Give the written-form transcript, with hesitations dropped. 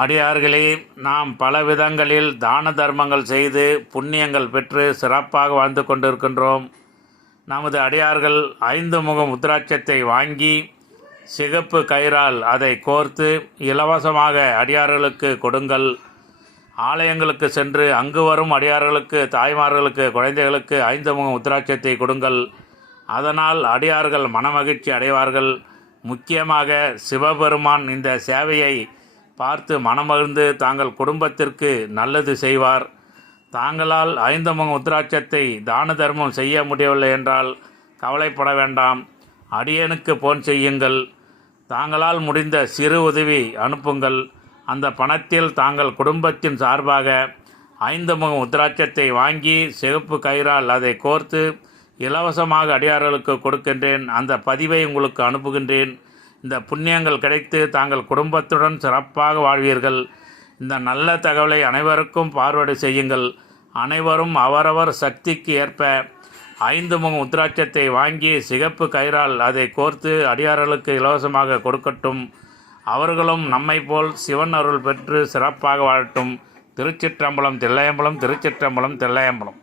அடியார்களே, நாம் பல விதங்களில் தான தர்மங்கள் செய்து புண்ணியங்கள் பெற்று சிறப்பாக வாழ்ந்து கொண்டிருக்கின்றோம். நமது அடியார்கள் 5 முக முத்ராட்சத்தை வாங்கி சிகப்பு கயிறால் அதை கோர்த்து இலவசமாக அடியார்களுக்கு கொடுங்கள். ஆலயங்களுக்கு சென்று அங்கு வரும் அடியார்களுக்கு, தாய்மார்களுக்கு, குழந்தைகளுக்கு 5 முக முத்ராட்சத்தை கொடுங்கள். அதனால் அடியார்கள் மனமகிழ்ச்சி அடைவார்கள். முக்கியமாக சிவபெருமான் இந்த சேவையை பார்த்து மனமகிழ்ந்து தாங்கள் குடும்பத்திற்கு நல்லது செய்வார். தாங்களால் 5 முக முத்ராட்சத்தை தான தர்மம் செய்ய முடியவில்லை என்றால் கவலைப்பட வேண்டாம். அடியனுக்கு போன் செய்யுங்கள். தாங்களால் முடிந்த சிறு உதவி அனுப்புங்கள். அந்த பணத்தில் தாங்கள் குடும்பத்தின் சார்பாக 5 முக முத்ராட்சத்தை வாங்கி சிகப்பு கயிறால் அதை கோர்த்து இலவசமாக அடியார்களுக்கு கொடுக்கின்றேன். அந்த பதிவை உங்களுக்கு அனுப்புகின்றேன். இந்த புண்ணியங்கள் கிடைத்து தாங்கள் குடும்பத்துடன் சிறப்பாக வாழ்வீர்கள். இந்த நல்ல தகவலை அனைவருக்கும் பார்வர்டு செய்யுங்கள். அனைவரும் அவரவர் சக்திக்கு ஏற்ப 5 முக முத்ராட்சத்தை வாங்கி சிகப்பு கயிறால் அதை கோர்த்து அடியார்களுக்கு இலவசமாக கொடுக்கட்டும். அவர்களும் நம்மை போல் சிவன் அருள் பெற்று சிறப்பாக வாழட்டும். திருச்சிற்றம்பலம் தில்லையம்பலம், திருச்சிற்றம்பலம் தில்லையம்பலம்.